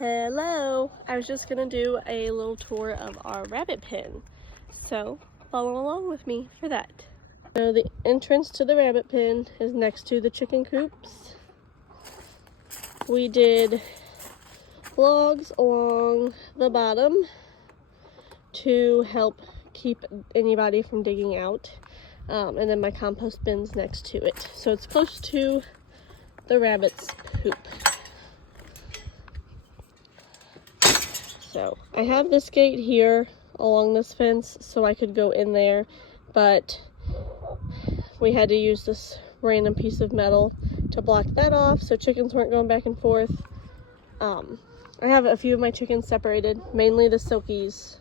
Hello! I was just gonna do a little tour of our rabbit pen, so follow along with me for that. So the entrance to the rabbit pen is next to the chicken coops. We did logs along the bottom to help keep anybody from digging out, and then my compost bin's next to it, so it's close to the rabbit's poop. So I have this gate here along this fence so I could go in there, but we had to use this random piece of metal to block that off so chickens weren't going back and forth. I have a few of my chickens separated, mainly the Silkies,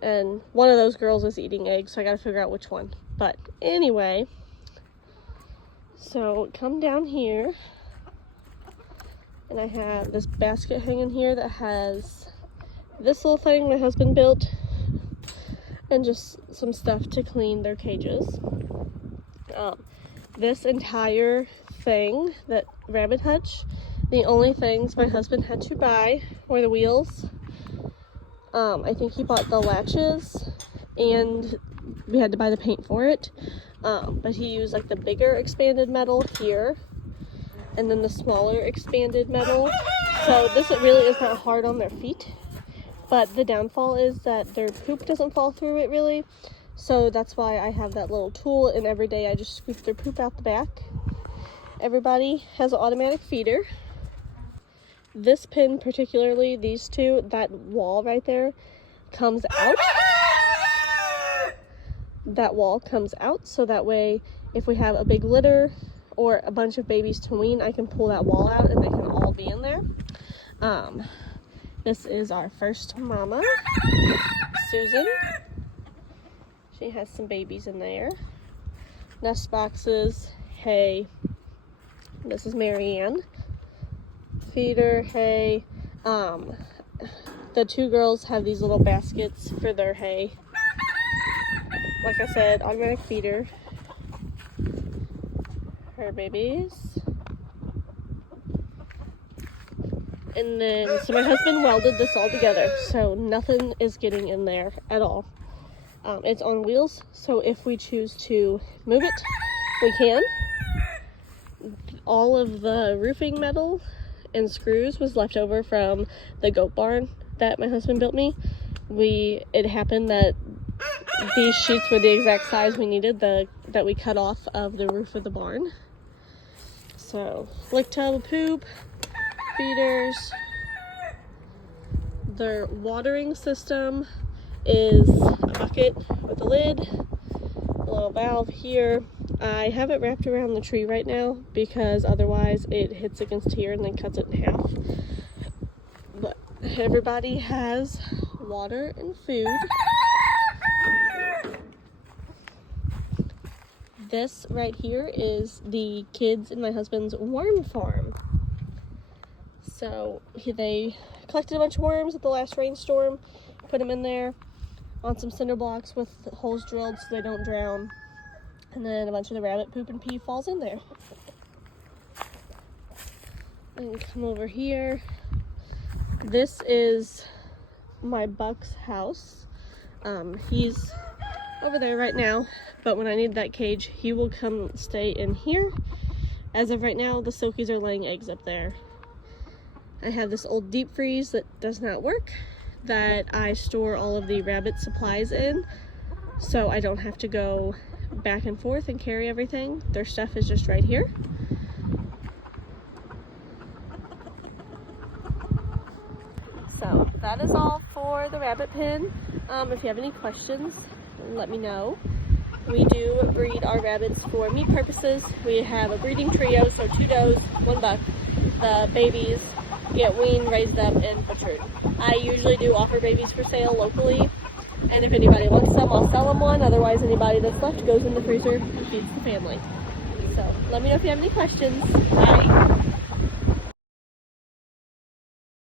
and one of those girls is eating eggs, so I gotta figure out which one. But anyway, so come down here, and I have this basket hanging here that has this little thing my husband built and just some stuff to clean their cages. This entire thing, that rabbit hutch, the only things my husband had to buy were the wheels. I think he bought the latches and we had to buy the paint for it. But he used like the bigger expanded metal here and then the smaller expanded metal. So this really is not hard on their feet, but the downfall is that their poop doesn't fall through it really. So that's why I have that little tool, and every day I just scoop their poop out the back. Everybody has an automatic feeder. This pen particularly, these two, that wall right there comes out. That wall comes out so that way if we have a big litter or a bunch of babies to wean, I can pull that wall out and they can all be in there. This is our first mama, Susan. She has some babies in there. Nest boxes, hay. This is Marianne. Feeder, hay. The two girls have these little baskets for their hay. Like I said, automatic feeder. Her babies. And then, so my husband welded this all together, so nothing is getting in there at all. It's on wheels, so if we choose to move it, we can. All of the roofing metal and screws was left over from the goat barn that my husband built me. It happened that these sheets were the exact size we needed, that we cut off of the roof of the barn. So, lick tub of poop, feeders. Their watering system is a bucket with a lid, a little valve here. I have it wrapped around the tree right now because otherwise it hits against here and then cuts it in half. But everybody has water and food. This right here is the kids in my husband's worm farm. So they collected a bunch of worms at the last rainstorm, put them in there on some cinder blocks with holes drilled so they don't drown. And then a bunch of the rabbit poop and pee falls in there. And come over here. This is my Buck's house. He's over there right now, but when I need that cage, he will come stay in here. As of right now, the Silkies are laying eggs up there. I have this old deep freeze that does not work, that I store all of the rabbit supplies in, so I don't have to go back and forth and carry everything. Their stuff is just right here. So that is all for the rabbit pen. If you have any questions, let me know. We do breed our rabbits for meat purposes. We have a breeding trio, so 2 does, 1 buck. The babies get weaned, raised up, and butchered. I usually do offer babies for sale locally, and if anybody wants some, I'll sell them one. Otherwise, anybody that's left goes in the freezer and feeds the family. So let me know if you have any questions. Bye.